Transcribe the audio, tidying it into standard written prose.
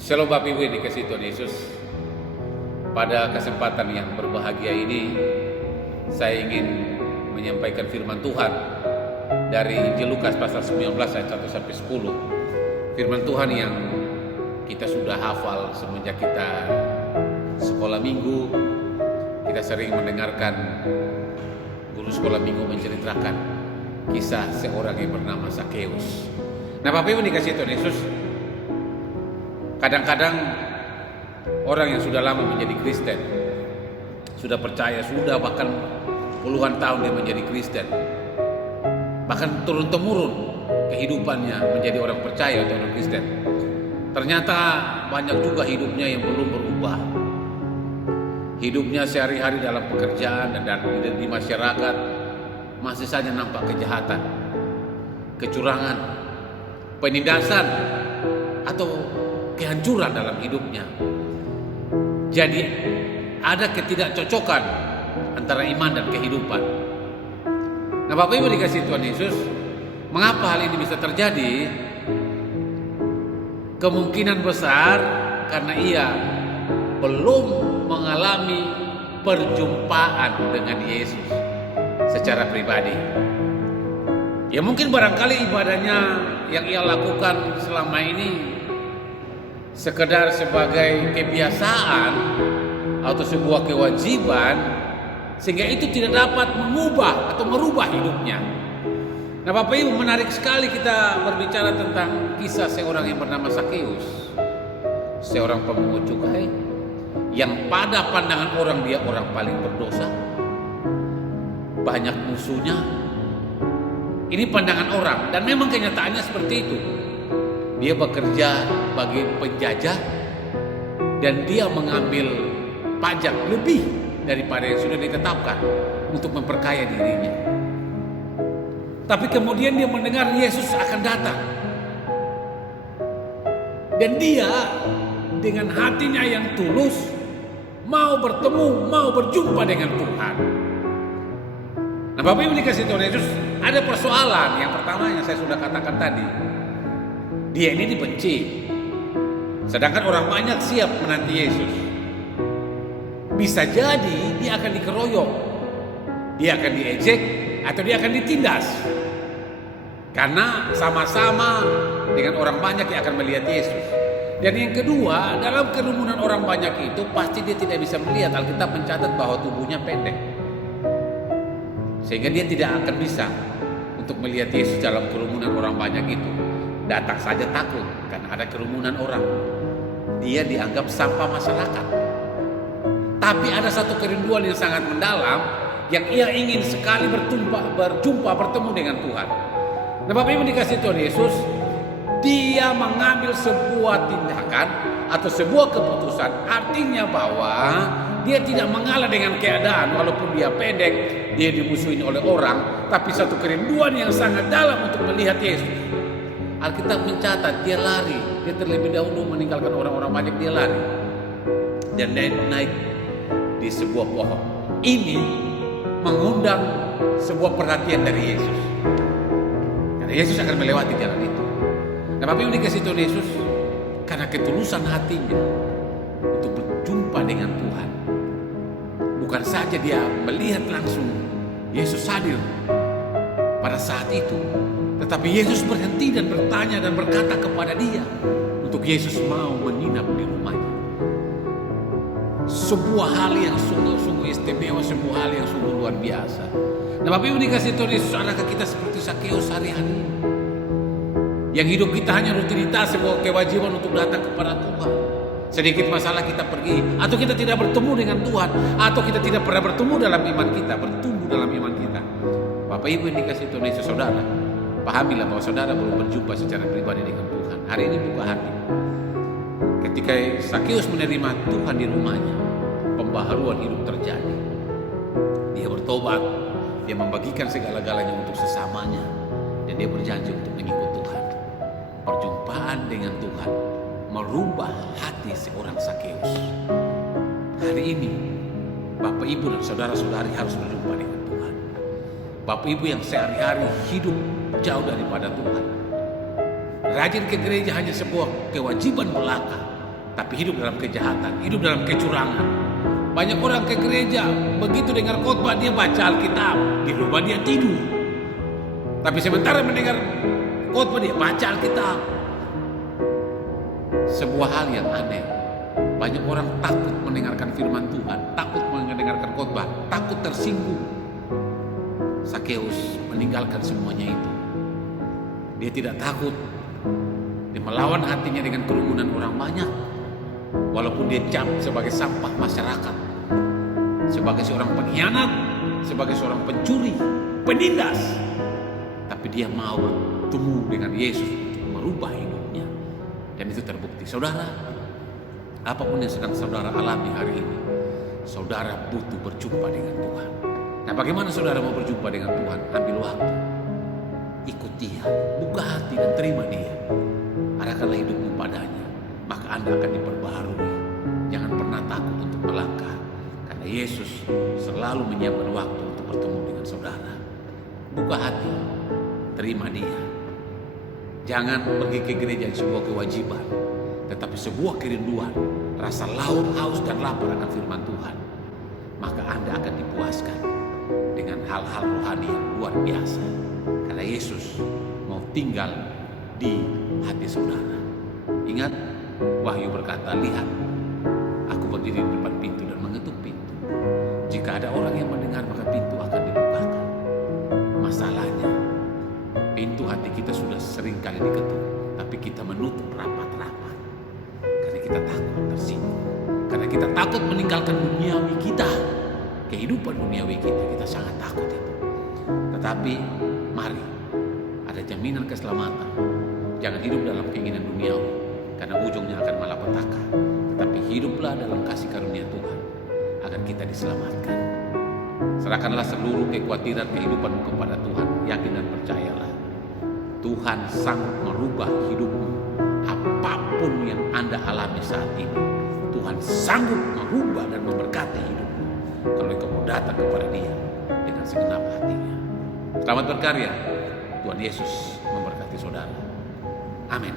Shalom Bapak Ibu yang dikasihi Tuhan Yesus. Pada kesempatan yang berbahagia ini, saya ingin menyampaikan firman Tuhan dari Injil Lukas pasal 19 ayat 1 sampai 10. Firman Tuhan yang kita sudah hafal semenjak kita sekolah minggu. Kita sering mendengarkan guru sekolah minggu menceritakan kisah seorang yang bernama Zakheus. Nah, Bapak Ibu dikasihi Tuhan Yesus, kadang-kadang orang yang sudah lama menjadi Kristen, sudah percaya, sudah bahkan puluhan tahun dia menjadi Kristen, bahkan turun-temurun kehidupannya menjadi orang percaya atau orang Kristen, ternyata banyak juga hidupnya yang belum berubah. Hidupnya sehari-hari dalam pekerjaan dan di masyarakat masih saja nampak kejahatan, kecurangan, penindasan, atau kehancuran dalam hidupnya. Jadi ada ketidakcocokan antara iman dan kehidupan. Nah, Bapak Ibu dikasihi Tuhan Yesus, mengapa hal ini bisa terjadi? Kemungkinan besar karena ia belum mengalami perjumpaan dengan Yesus secara pribadi. Ya mungkin barangkali ibadahnya yang ia lakukan selama ini sekedar sebagai kebiasaan atau sebuah kewajiban, sehingga itu tidak dapat mengubah atau merubah hidupnya. Nah, Bapak Ibu, menarik sekali kita berbicara tentang kisah seorang yang bernama Zakheus, seorang pemungut cukai yang pada pandangan orang dia orang paling berdosa, banyak musuhnya. Ini pandangan orang, dan memang kenyataannya seperti itu. Dia bekerja bagi penjajah dan dia mengambil pajak lebih daripada yang sudah ditetapkan untuk memperkaya dirinya. Tapi kemudian dia mendengar Yesus akan datang, dan dia dengan hatinya yang tulus mau bertemu, mau berjumpa dengan Tuhan. Nah, Bapak Ibu dikasihi Tuhan Yesus, ada persoalan. Yang pertama yang saya sudah katakan tadi, dia ini dibenci, sedangkan orang banyak siap menanti Yesus. Bisa jadi dia akan dikeroyok, dia akan diejek, atau dia akan ditindas, karena sama-sama dengan orang banyak yang akan melihat Yesus. Dan yang kedua, dalam kerumunan orang banyak itu pasti dia tidak bisa melihat. Alkitab mencatat bahwa tubuhnya pendek, sehingga dia tidak akan bisa untuk melihat Yesus dalam kerumunan orang banyak itu. Datang saja takut karena ada kerumunan orang. Dia dianggap sampah masyarakat. Tapi ada satu kerinduan yang sangat mendalam yang ia ingin sekali berjumpa, bertemu dengan Tuhan. Nah, Bapak Ibu dikasihi Tuhan Yesus, dia mengambil sebuah tindakan atau sebuah keputusan, artinya bahwa dia tidak mengalah dengan keadaan. Walaupun dia pendek, dia dimusuhi oleh orang, tapi satu kerinduan yang sangat dalam untuk melihat Yesus. Alkitab mencatat dia lari, dia terlebih dahulu meninggalkan orang-orang banyak, dia lari dan naik di sebuah pohon. Ini mengundang sebuah perhatian dari Yesus, karena Yesus akan melewati jalan itu. Nah, Bapak Ibu dikasihi Tuhan Yesus, karena ketulusan hatinya untuk berjumpa dengan Tuhan, bukan saja dia melihat langsung Yesus hadir pada saat itu, tetapi Yesus berhenti dan bertanya dan berkata kepada dia untuk Yesus mau menginap di rumahnya. Sebuah hal yang sungguh-sungguh istimewa, sebuah hal yang sungguh luar biasa. Nah, Bapak Ibu dikasihi Tuhan Yesus, adakah kita seperti Zakheus hari-hari ini? Yang hidup kita hanya rutinitas, sebuah kewajiban untuk datang kepada Tuhan. Sedikit masalah kita pergi, atau kita tidak bertemu dengan Tuhan, atau kita tidak pernah bertemu dalam iman kita, bertumbuh dalam iman kita. Bapak Ibu yang dikasihi Tuhan Yesus, saudara, pahamilah bahwa saudara belum berjumpa secara pribadi dengan Tuhan. Hari ini buka hati. Ketika Zakheus menerima Tuhan di rumahnya, pembaharuan hidup terjadi. Dia bertobat, dia membagikan segala-galanya untuk sesamanya, dan dia berjanji untuk mengikut Tuhan. Perjumpaan dengan Tuhan merubah hati seorang Zakheus. Hari ini Bapak Ibu dan saudara-saudari harus berjumpa dengan Tuhan. Bapak Ibu yang sehari-hari hidup jauh daripada Tuhan, rajin ke gereja hanya sebuah kewajiban belaka, tapi hidup dalam kejahatan, hidup dalam kecurangan. Banyak orang ke gereja, begitu dengar khotbah dia baca Alkitab, di rumah dia tidur. Tapi sementara mendengar khotbah dia baca Alkitab. Sebuah hal yang aneh. Banyak orang takut mendengarkan firman Tuhan, takut mendengarkan khotbah, takut tersinggung. Sakeus meninggalkan semuanya itu. Dia tidak takut. Dia melawan hatinya dengan kerumunan orang banyak. Walaupun dia cap sebagai sampah masyarakat, sebagai seorang pengkhianat, sebagai seorang pencuri, penindas, tapi dia mau bertemu dengan Yesus untuk merubah hidupnya. Dan itu terbukti. Saudara, apapun yang sedang saudara alami hari ini, saudara butuh berjumpa dengan Tuhan. Nah, bagaimana saudara mau berjumpa dengan Tuhan? Ambil waktu, ikut Dia, buka hati dan terima Dia. Arahkanlah hidupmu padanya, maka Anda akan diperbaharui. Jangan pernah takut untuk melangkah, karena Yesus selalu menyiapkan waktu untuk bertemu dengan saudara. Buka hati, terima Dia. Jangan pergi ke gereja sebuah kewajiban, tetapi sebuah kerinduan, rasa laut, haus dan lapar akan firman Tuhan. Maka Anda akan dipuaskan dengan hal-hal rohani yang luar biasa, karena Yesus mau tinggal di hati saudara. Ingat, Wahyu berkata, lihat, aku berdiri di depan pintu dan mengetuk pintu. Jika ada orang yang mendengar, maka pintu akan dibukakan. Masalahnya, pintu hati kita sudah sering kali diketuk, tapi kita menutup rapat-rapat. Karena kita takut tersinggung. Karena kita takut meninggalkan duniawi kita. Kehidupan duniawi kita sangat takut itu. Tetapi, mari, ada jaminan keselamatan. Jangan hidup dalam keinginan duniawi, karena ujungnya akan malapetaka. Tetapi hiduplah dalam kasih karunia Tuhan, agar kita diselamatkan. Serahkanlah seluruh kekhawatiran kehidupanmu kepada Tuhan. Yakin dan percayalah, Tuhan sanggup merubah hidupmu. Apapun yang Anda alami saat ini, Tuhan sanggup merubah dan memberkati hidupmu, kalau kamu datang kepada Dia dengan segenap hatinya. Selamat berkarya. Tuhan Yesus memberkati saudara. Amin.